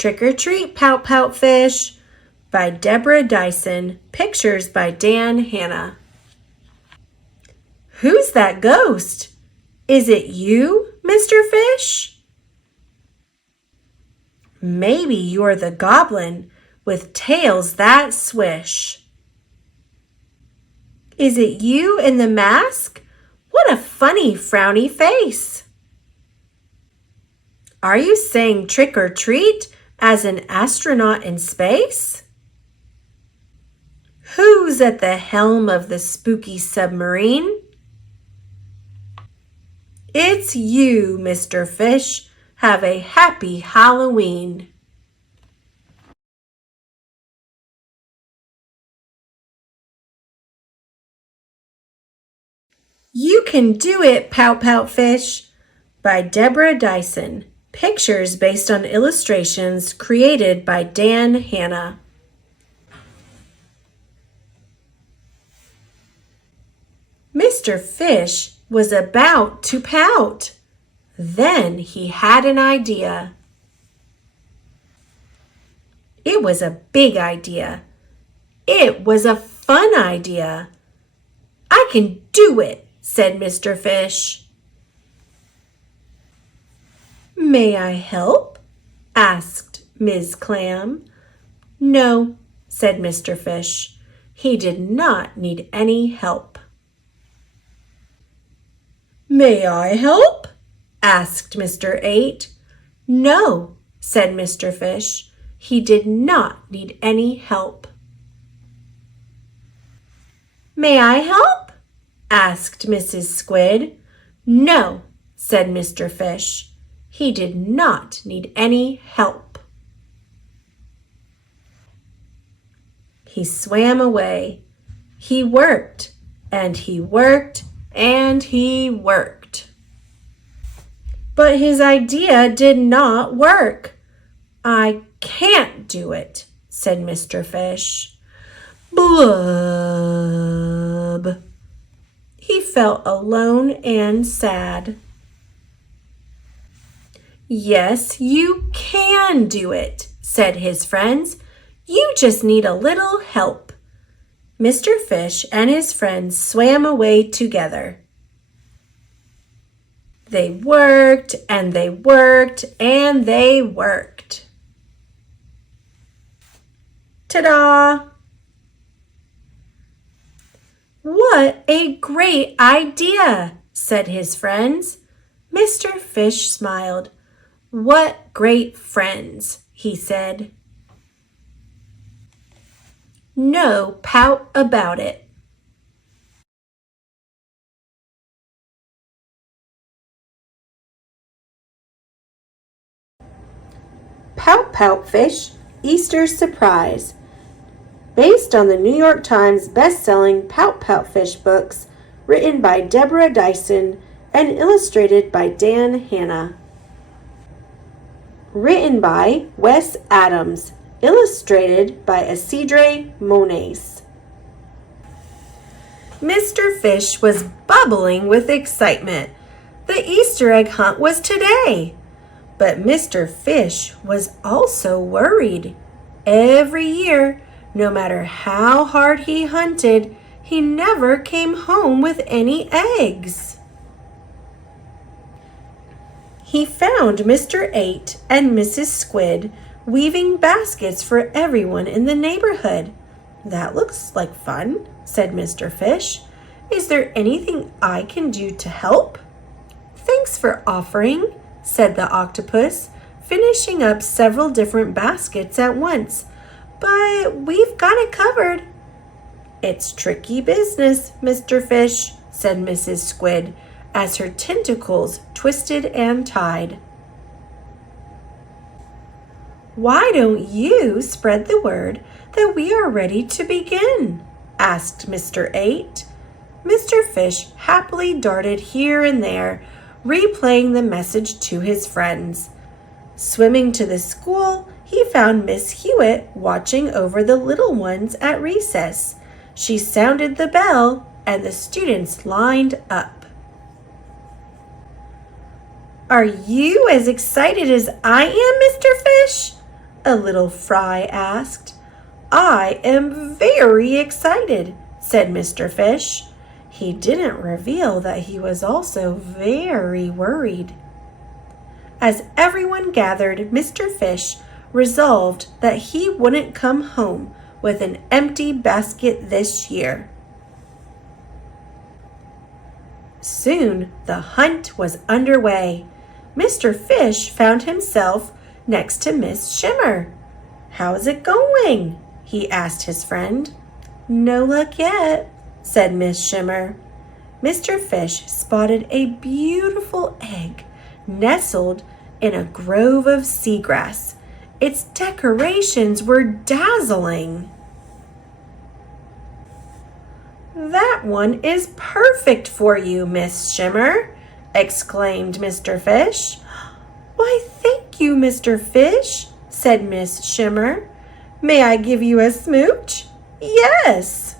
Trick or Treat, Pout-Pout Fish by Deborah Diesen. Pictures by Dan Hanna. Who's that ghost? Is it you, Mr. Fish? Maybe you're the goblin with tails that swish. Is it you in the mask? What a funny frowny face. Are you saying trick or treat as an astronaut in space? Who's at the helm of the spooky submarine? It's you, Mr. Fish. Have a happy Halloween. You Can Do It, Pout-Pout Fish by Deborah Diesen. Pictures based on illustrations created by Dan Hanna. Mr. Fish was about to pout. Then he had an idea. It was a big idea. It was a fun idea. I can do it, said Mr. Fish. May I help? Asked Ms. Clam. No, said Mr. Fish. He did not need any help. May I help? Asked Mr. 8. No, said Mr. Fish. He did not need any help. May I help? Asked Mrs. Squid. No, said Mr. Fish. He did not need any help. He swam away. He worked, and he worked, and he worked. But his idea did not work. I can't do it, said Mr. Fish. Blub. He felt alone and sad. Yes, you can do it, said his friends. You just need a little help. Mr. Fish and his friends swam away together. They worked and they worked and they worked. Ta-da! What a great idea, said his friends. Mr. Fish smiled. What great friends, he said. No pout about it. Pout-Pout Fish, Easter Surprise. Based on the New York Times best-selling Pout-Pout Fish books, written by Deborah Diesen and illustrated by Dan Hanna. Written by Wes Adams, illustrated by Isidre Moniz. Mr. Fish was bubbling with excitement. The Easter egg hunt was today. But Mr. Fish was also worried. Every year, no matter how hard he hunted, he never came home with any eggs. He found Mr. 8 and Mrs. Squid weaving baskets for everyone in the neighborhood. That looks like fun, said Mr. Fish. Is there anything I can do to help? Thanks for offering, said the octopus, finishing up several different baskets at once. But we've got it covered. It's tricky business, Mr. Fish, said Mrs. Squid, as her tentacles twisted and tied. Why don't you spread the word that we are ready to begin? Asked Mr. 8. Mr. Fish happily darted here and there, replaying the message to his friends. Swimming to the school, he found Miss Hewitt watching over the little ones at recess. She sounded the bell, and the students lined up. Are you as excited as I am, Mr. Fish? a little fry asked. I am very excited, said Mr. Fish. He didn't reveal that he was also very worried. As everyone gathered, Mr. Fish resolved that he wouldn't come home with an empty basket this year. Soon the hunt was underway. Mr. Fish found himself next to Miss Shimmer. "How's it going?" he asked his friend. "No luck yet," said Miss Shimmer. Mr. Fish spotted a beautiful egg nestled in a grove of seagrass. Its decorations were dazzling. "That one is perfect for you, Miss Shimmer," exclaimed Mr. Fish. "Why, thank you, Mr. Fish," said Miss Shimmer. "May I give you a smooch?" "Yes."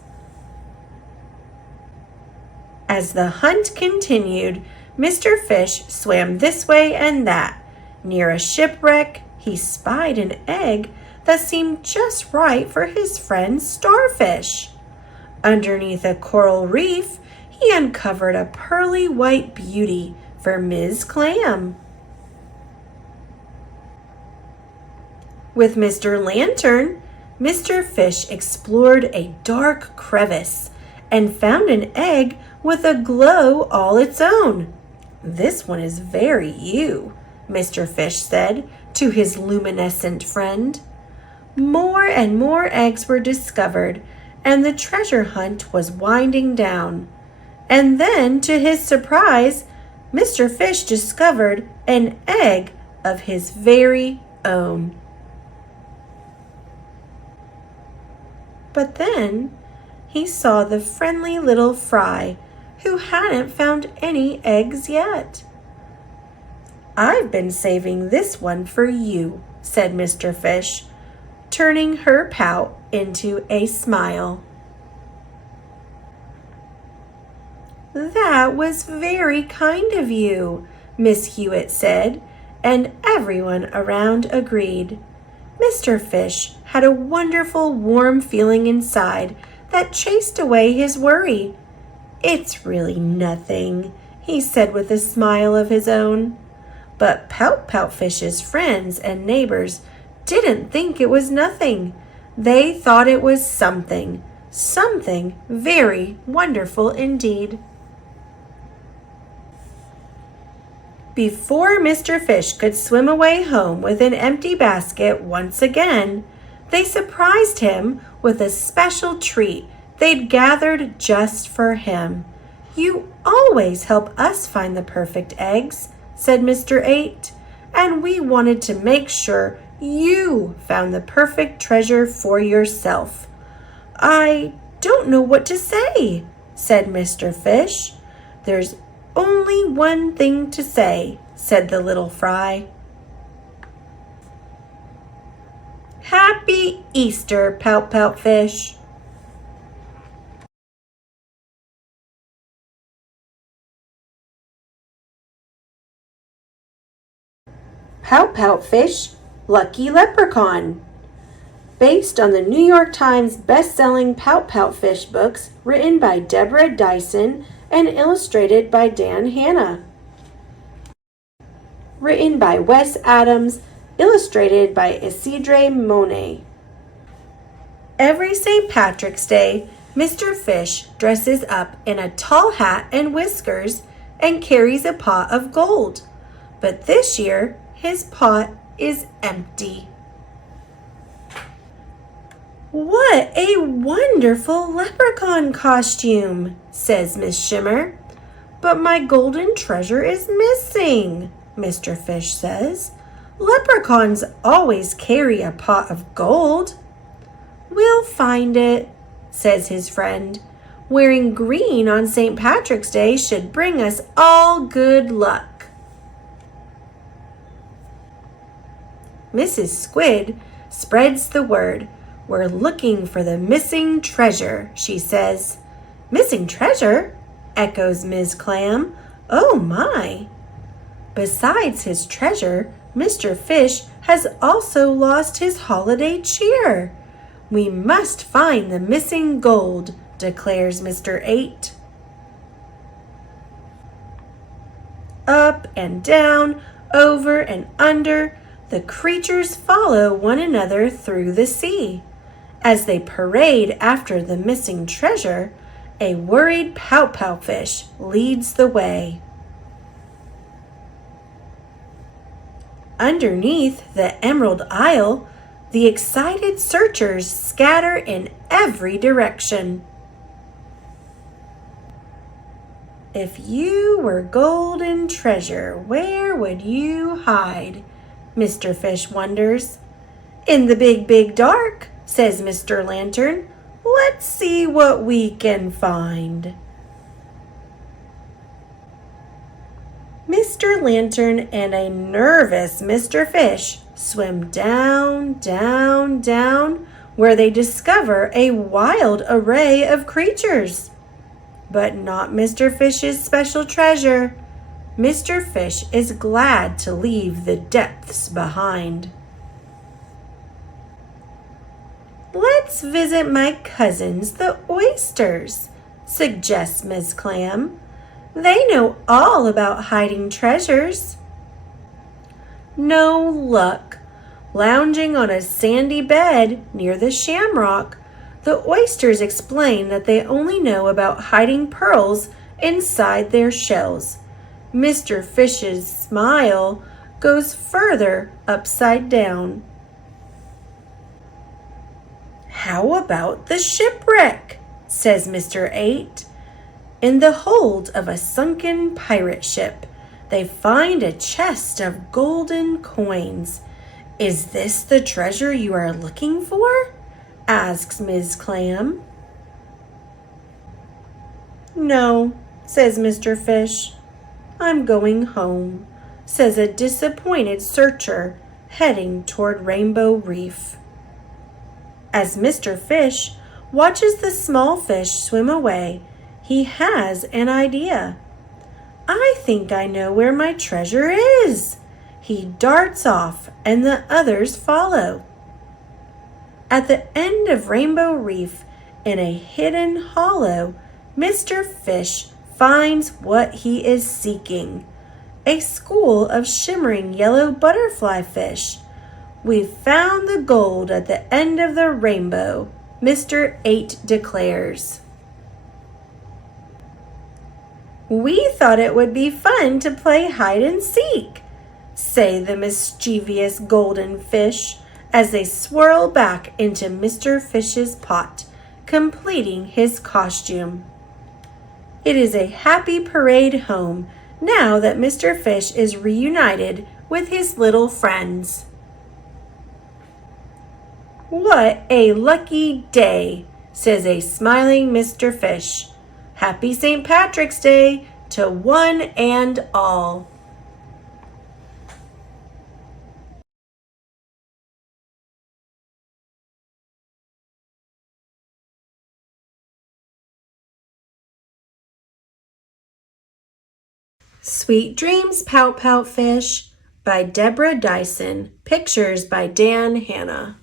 As the hunt continued, Mr. Fish swam this way and that. Near a shipwreck, he spied an egg that seemed just right for his friend Starfish. Underneath a coral reef, he uncovered a pearly white beauty for Ms. Clam. With Mr. Lantern, Mr. Fish explored a dark crevice and found an egg with a glow all its own. "This one is very you," Mr. Fish said to his luminescent friend. More and more eggs were discovered, and the treasure hunt was winding down. And then, to his surprise, Mr. Fish discovered an egg of his very own. But then he saw the friendly little fry who hadn't found any eggs yet. "I've been saving this one for you," said Mr. Fish, turning her pout into a smile. "That was very kind of you," Miss Hewitt said, and everyone around agreed. Mr. Fish had a wonderful warm feeling inside that chased away his worry. "It's really nothing," he said with a smile of his own. But Pout-Pout Fish's friends and neighbors didn't think it was nothing. They thought it was something very wonderful indeed. Before Mr. Fish could swim away home with an empty basket once again, they surprised him with a special treat they'd gathered just for him. "You always help us find the perfect eggs," said Mr. 8, "and we wanted to make sure you found the perfect treasure for yourself." "I don't know what to say," said Mr. Fish. "There's only one thing to say," said the little fry. "Happy Easter, Pout-Pout Fish." Pout-Pout Fish, Lucky Leprechaun. Based on the New York Times best-selling Pout-Pout Fish books written by Deborah Diesen and illustrated by Dan Hanna. Written by Wes Adams, illustrated by Isidre Monet. Every St. Patrick's Day, Mr. Fish dresses up in a tall hat and whiskers and carries a pot of gold. But this year, his pot is empty. "What a wonderful leprechaun costume," says Miss Shimmer. "But my golden treasure is missing," Mr. Fish says. "Leprechauns always carry a pot of gold." "We'll find it," says his friend. "Wearing green on St. Patrick's Day should bring us all good luck." Mrs. Squid spreads the word. "We're looking for the missing treasure," she says. "Missing treasure?" echoes Ms. Clam. "Oh my!" Besides his treasure, Mr. Fish has also lost his holiday cheer. We must find the missing gold, declares Mr. 8. Up and down, over and under, the creatures follow one another through the sea. As they parade after the missing treasure, a worried Pout-Pout Fish leads the way. Underneath the Emerald Isle, the excited searchers scatter in every direction. If you were golden treasure, where would you hide? Mr. Fish wonders. In the big, big dark, says Mr. Lantern. Let's see what we can find. Mr. Lantern and a nervous Mr. Fish swim down, down, down, where they discover a wild array of creatures. But not Mr. Fish's special treasure. Mr. Fish is glad to leave the depths behind. Let's visit my cousins, the oysters, suggests Ms. Clam. They know all about hiding treasures. No luck. Lounging on a sandy bed near the shamrock, the oysters explain that they only know about hiding pearls inside their shells. Mr. Fish's smile goes further upside down. How about the shipwreck? Says Mr. 8. In the hold of a sunken pirate ship, they find a chest of golden coins. Is this the treasure you are looking for? Asks Ms. Clam. No, says Mr. Fish. I'm going home, says a disappointed searcher heading toward Rainbow Reef. As Mr. Fish watches the small fish swim away, he has an idea. I think I know where my treasure is. He darts off and the others follow. At the end of Rainbow Reef, in a hidden hollow, Mr. Fish finds what he is seeking. A school of shimmering yellow butterfly fish. We've found the gold at the end of the rainbow, Mr. 8 declares. We thought it would be fun to play hide and seek, say the mischievous golden fish as they swirl back into Mr. Fish's pot, completing his costume. It is a happy parade home now that Mr. Fish is reunited with his little friends. What a lucky day, says a smiling Mr. Fish. Happy St. Patrick's Day to one and all. Sweet Dreams, Pout-Pout Fish by Deborah Diesen. Pictures by Dan Hanna.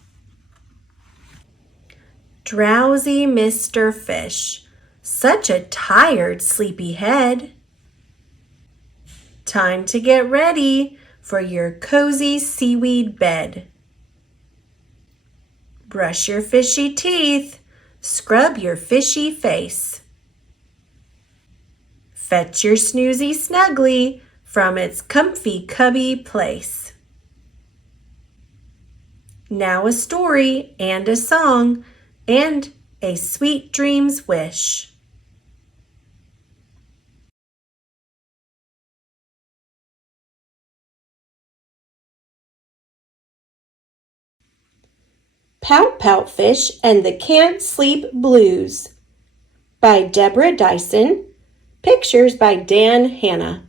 Drowsy Mr. Fish, such a tired, sleepy head. Time to get ready for your cozy seaweed bed. Brush your fishy teeth, scrub your fishy face. Fetch your snoozy snuggly from its comfy cubby place. Now a story and a song and a sweet dream's wish. Pout-Pout Fish and the Can't Sleep Blues by Deborah Diesen. Pictures by Dan Hanna.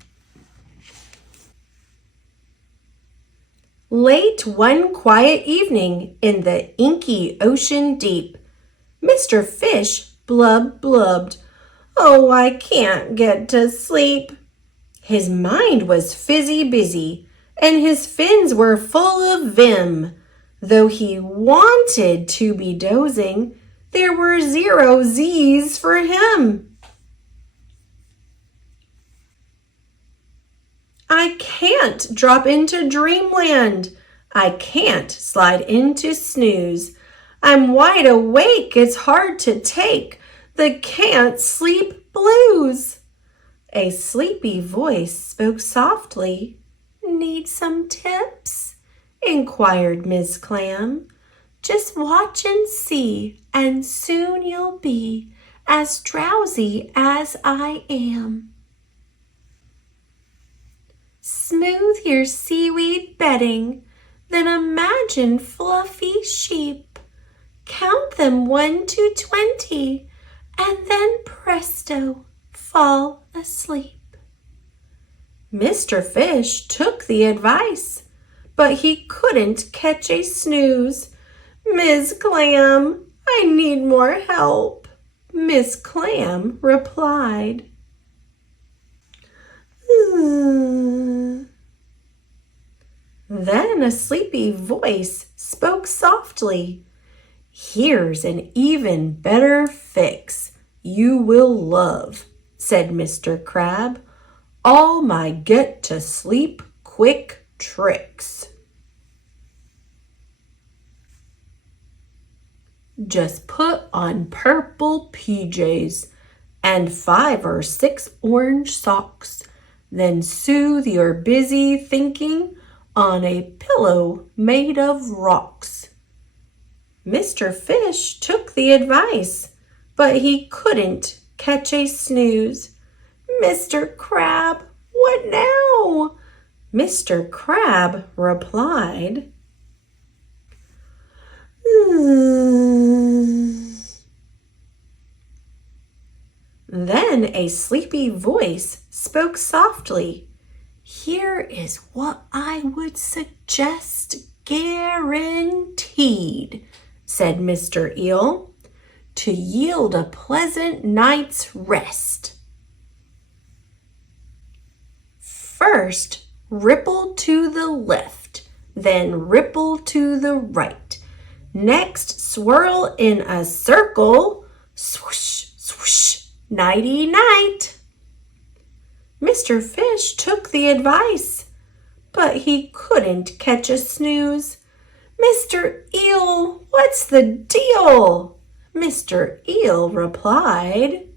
Late one quiet evening in the inky ocean deep, Mr. Fish blubbed, "Oh, I can't get to sleep." His mind was fizzy busy, and his fins were full of vim. Though he wanted to be dozing, there were 0 Z's for him. I can't drop into dreamland. I can't slide into snooze. I'm wide awake, it's hard to take the can't sleep blues. A sleepy voice spoke softly. Need some tips? Inquired Miss Clam. Just watch and see, and soon you'll be as drowsy as I am. Smooth your seaweed bedding, then imagine fluffy sheep. Count them 1 to 20, and then presto, fall asleep. Mr. Fish took the advice, but he couldn't catch a snooze. Miss Clam, I need more help, Miss Clam replied. Then a sleepy voice spoke softly. Here's an even better fix you will love, said Mr. Crab. All my get to sleep quick tricks. Just put on purple PJs and 5 or 6 orange socks. Then soothe your busy thinking on a pillow made of rocks. Mr. Fish took the advice, but he couldn't catch a snooze. Mr. Crab, what now? Mr. Crab replied. Then a sleepy voice spoke softly. Here is what I would suggest, guaranteed, said Mr. Eel, to yield a pleasant night's rest. First, ripple to the left, then ripple to the right. Next, swirl in a circle, swoosh, swoosh, nighty-night. Mr. Fish took the advice, but he couldn't catch a snooze. Mr. Eel, what's the deal? Mr. Eel replied.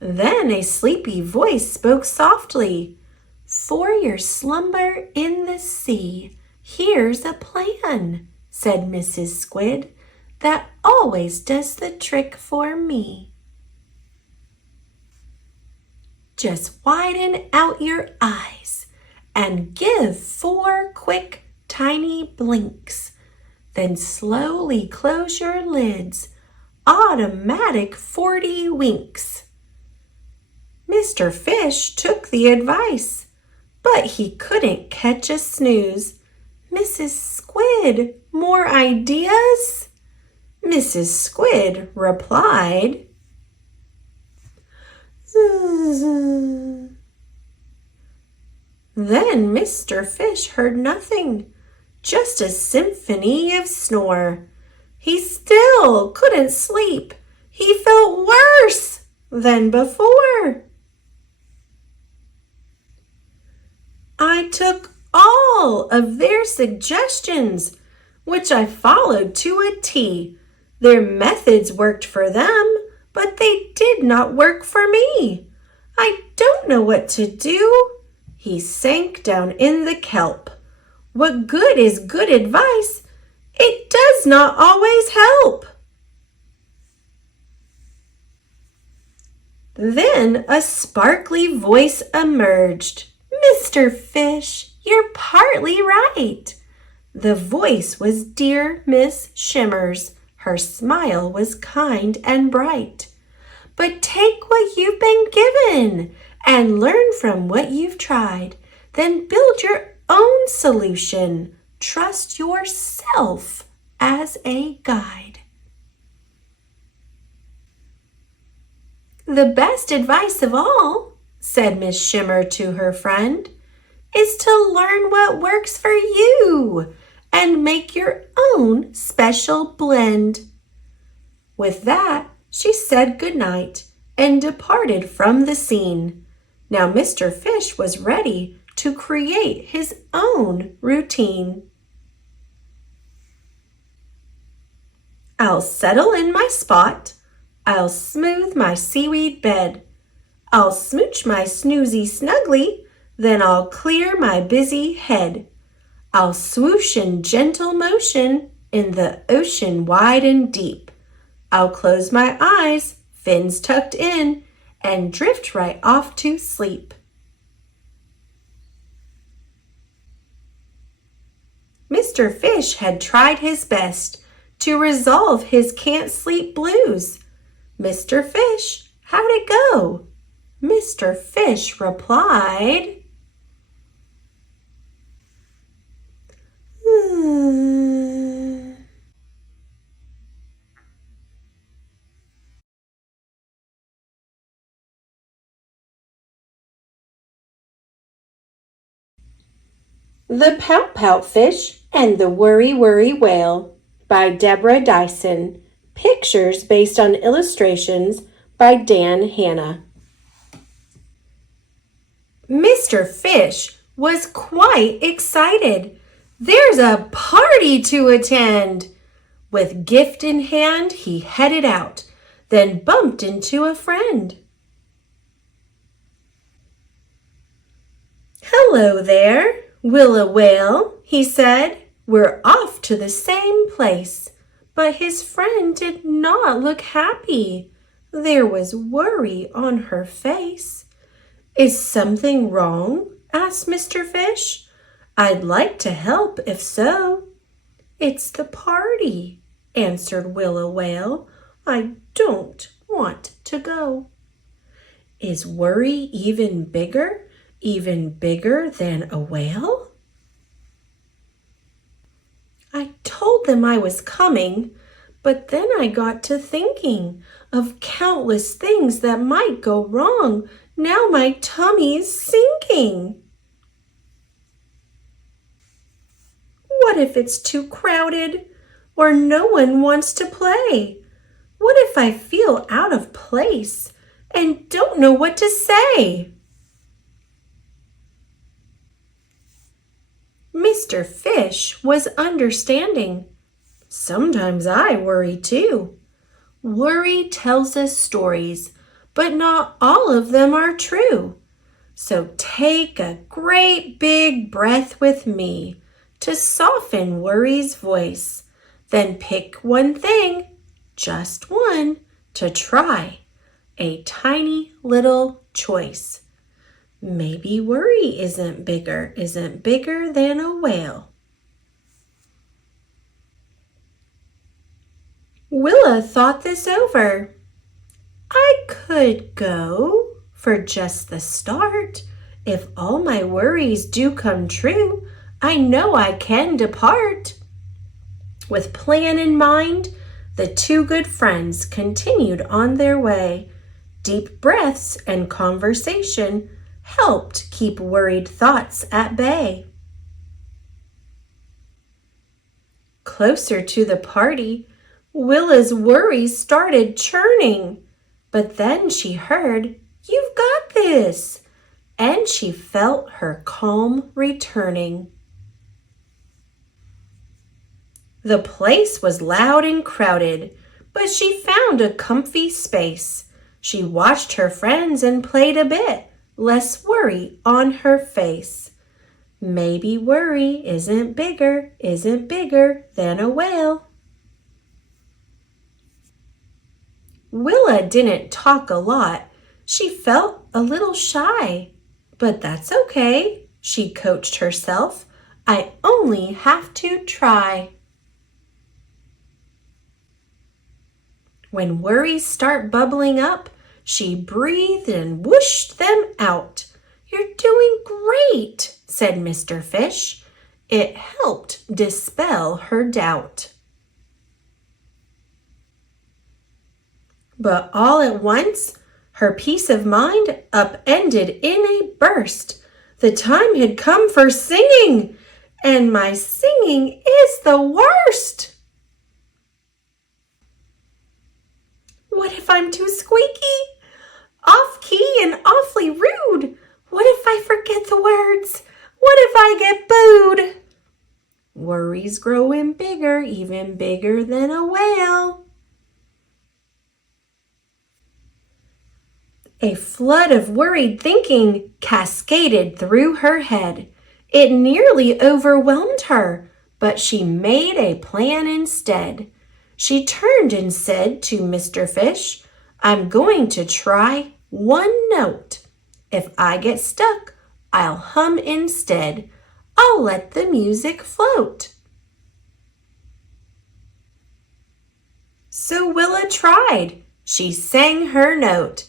Then a sleepy voice spoke softly. For your slumber in the sea, here's a plan, said Mrs. Squid, that always does the trick for me. Just widen out your eyes and give 4 quick, tiny blinks. Then slowly close your lids, automatic 40 winks. Mr. Fish took the advice, but he couldn't catch a snooze. Mrs. Squid, more ideas? Mrs. Squid replied. Then Mr. Fish heard nothing, just a symphony of snore. He still couldn't sleep. He felt worse than before. I took all of their suggestions, which I followed to a T. Their methods worked for them, but they did not work for me. I don't know what to do. He sank down in the kelp. What good is good advice? It does not always help. Then a sparkly voice emerged. Mr. Fish, you're partly right. The voice was dear Miss Shimmers. Her smile was kind and bright. But take what you've been given and learn from what you've tried. Then build your own solution. Trust yourself as a guide. The best advice of all, said Miss Shimmer to her friend, is to learn what works for you and make your own special blend. With that, she said good night and departed from the scene. Now Mr. Fish was ready to create his own routine. I'll settle in my spot. I'll smooth my seaweed bed. I'll smooch my snoozy snuggly, then I'll clear my busy head. I'll swoosh in gentle motion in the ocean wide and deep. I'll close my eyes, fins tucked in, and drift right off to sleep. Mr. Fish had tried his best to resolve his can't sleep blues. Mr. Fish, how'd it go? Mr. Fish replied, The Pout-Pout Fish and the Worry Whale by Deborah Diesen. Pictures based on illustrations by Dan Hanna. Mr. Fish was quite excited. There's a party to attend. With gift in hand, he headed out, then bumped into a friend. Hello there, Willa Whale, he said. We're off to the same place. But his friend did not look happy. There was worry on her face. Is something wrong? Asked Mr. Fish. I'd like to help if so. It's the party, answered Willa Whale. I don't want to go. Is worry even bigger than a whale? I told them I was coming, but then I got to thinking of countless things that might go wrong. Now my tummy's sinking. What if it's too crowded or no one wants to play? What if I feel out of place and don't know what to say? Mr. Fish was understanding. Sometimes I worry too. Worry tells us stories, but not all of them are true. So take a great big breath with me to soften worry's voice. Then pick one thing, just one, to try. A tiny little choice. Maybe worry isn't bigger than a whale. Willa thought this over. I could go for just the start. If all my worries do come true, I know I can depart. With plan in mind, the two good friends continued on their way. Deep breaths and conversation helped keep worried thoughts at bay. Closer to the party, Willa's worries started churning. But then she heard, "You've got this," and she felt her calm returning. The place was loud and crowded, but she found a comfy space. She watched her friends and played a bit, less worry on her face. Maybe worry isn't bigger than a whale. Willa didn't talk a lot. She felt a little shy. But that's okay, she coached herself. I only have to try. When worries start bubbling up, she breathed and whooshed them out. You're doing great, said Mr. Fish. It helped dispel her doubt. But all at once, Her peace of mind upended in a burst. The time had come for singing, and my singing is the worst. What if I'm too squeaky? Off key and awfully rude. What if I forget the words? What if I get booed? Worries growing bigger, even bigger than a whale. A flood of worried thinking cascaded through her head. It nearly overwhelmed her, but she made a plan instead. She turned and said to Mr. Fish, "I'm going to try one note. If I get stuck, I'll hum instead. I'll let the music float." So Willa tried. She sang her note.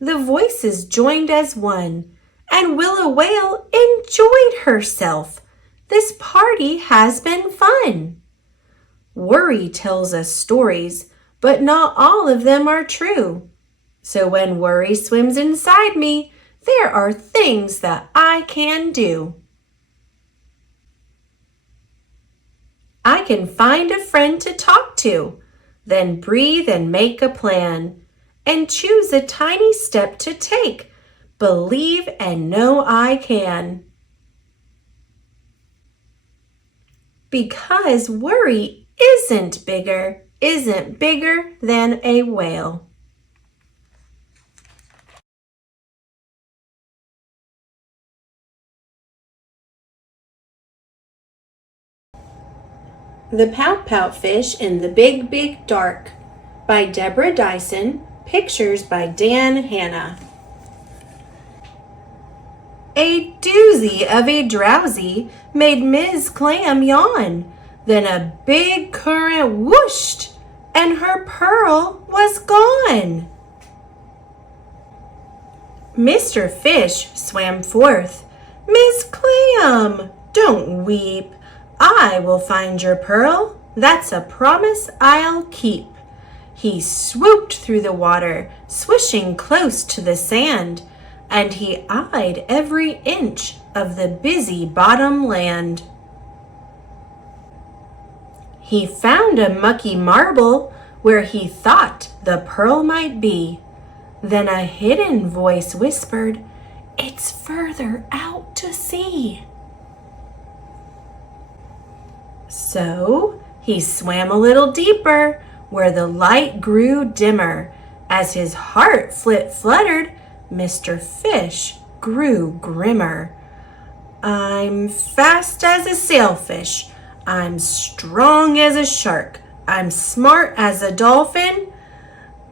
The voices joined as one, and Willa Whale enjoyed herself. This party has been fun. Worry tells us stories, but not all of them are true. So when worry swims inside me, there are things that I can do. I can find a friend to talk to, then breathe and make a plan, and choose a tiny step to take. Believe and know I can. Because worry isn't bigger than a whale. The Pout-Pout Fish in the Big, Big Dark by Deborah Diesen, pictures by Dan Hanna. A doozy of a drowsy made Ms. Clam yawn. Then a big current whooshed, and her pearl was gone. Mr. Fish swam forth. "Miss Clam, don't weep. I will find your pearl. That's a promise I'll keep." He swooped through the water, swishing close to the sand, and he eyed every inch of the busy bottom land. He found a mucky marble where he thought the pearl might be. Then a hidden voice whispered, "It's further out to sea." So he swam a little deeper where the light grew dimmer. As his heart fluttered, Mr. Fish grew grimmer. "I'm fast as a sailfish. I'm strong as a shark. I'm smart as a dolphin,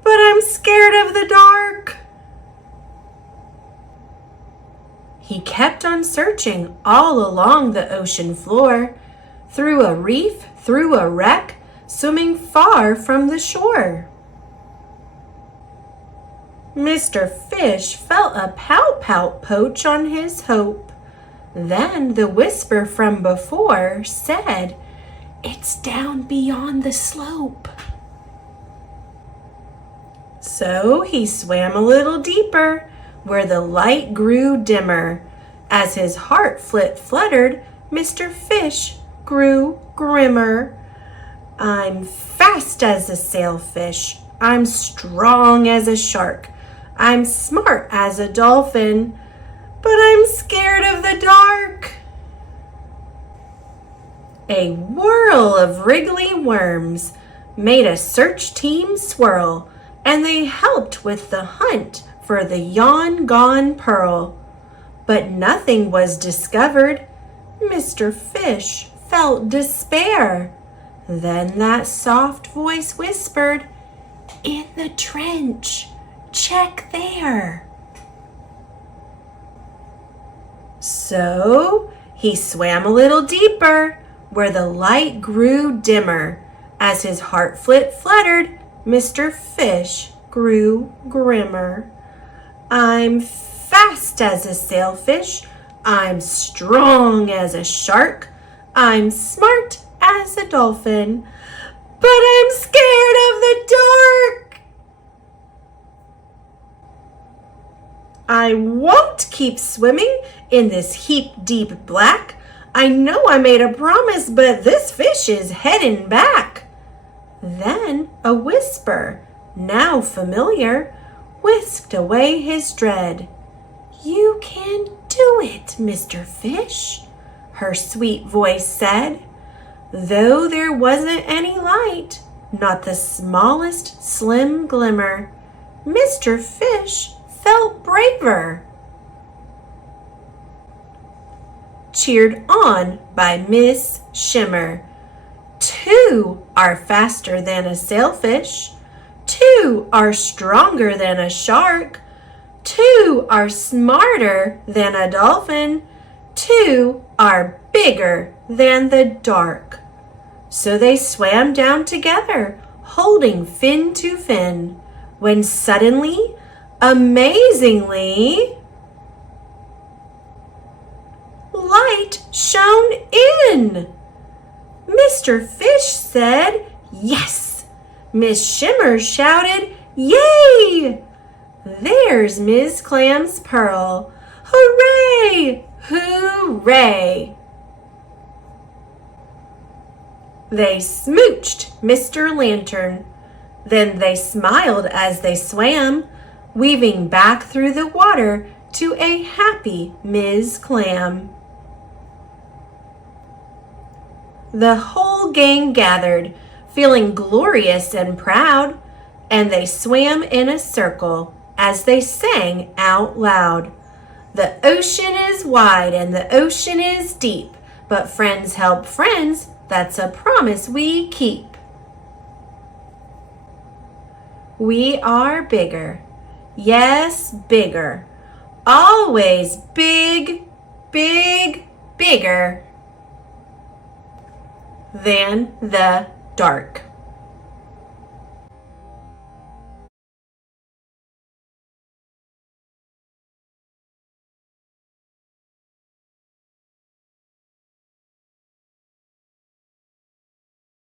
but I'm scared of the dark." He kept on searching all along the ocean floor, through a reef, through a wreck, swimming far from the shore. Mr. Fish felt a pout-pout poach on his hope. Then the whisper from before said, "It's down beyond the slope." So he swam a little deeper where the light grew dimmer. As his heart fluttered, Mr. Fish grew grimmer. "I'm fast as a sailfish. I'm strong as a shark. I'm smart as a dolphin, but I'm scared of the dark." A whirl of wriggly worms made a search team swirl, and they helped with the hunt for the gone pearl. But nothing was discovered. Mr. Fish felt despair. Then that soft voice whispered, "In the trench, check there." So he swam a little deeper where the light grew dimmer. As his heart fluttered, Mr. Fish grew grimmer. "I'm fast as a sailfish. I'm strong as a shark. I'm smart as a dolphin, but I'm scared of the dark." keep swimming in this heap deep black. I know I made a promise, but this fish is heading back. Then a whisper, now familiar, whisked away his dread. You can do it, Mr. Fish, her sweet voice said. Though there wasn't any light, not the smallest slim glimmer, Mr. Fish felt braver. Cheered on by Miss Shimmer. 2 are faster than a sailfish. 2 are stronger than a shark. 2 are smarter than a dolphin. 2 are bigger than the dark. So they swam down together, holding fin to fin, when suddenly, amazingly, light shone in. Mr. Fish said, yes. Miss Shimmer shouted, yay! There's Miss Clam's pearl. Hooray! Hooray! They smooched Mr. Lantern. Then they smiled as they swam, weaving back through the water to a happy Ms. Clam. The whole gang gathered, feeling glorious and proud, and they swam in a circle as they sang out loud. The ocean is wide and the ocean is deep, but friends help friends, that's a promise we keep. We are bigger, yes, bigger, always big, big, bigger than the dark.